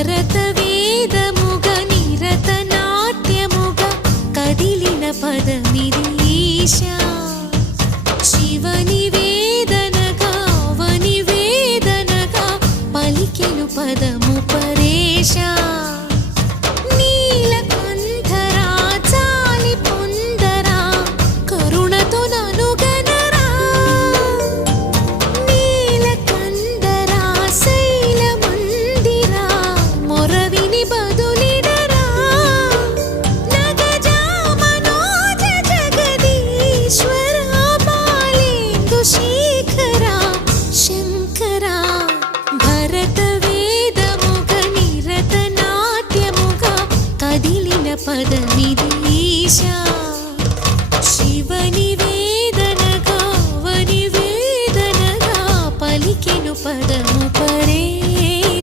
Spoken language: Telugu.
భరత వేదముగ నిరత నాట్యముగ కదిలిన పదమిది ఈశా శివని వేదనగా అవని వేదనగా పలికెను పదము పరేశా నీలకంఠరా చాలి పొందరా కరుణతో ననుగనరా నీలకంఠరా శైల మందిరా మొరవిని బదులిడరా నగజా మనోజ జగదీశ్వరా బాలేందు శేఖరా శంకరా భరత వేదముగ నిరత నాట్యముగ కదిలిన పదమిది ఈశా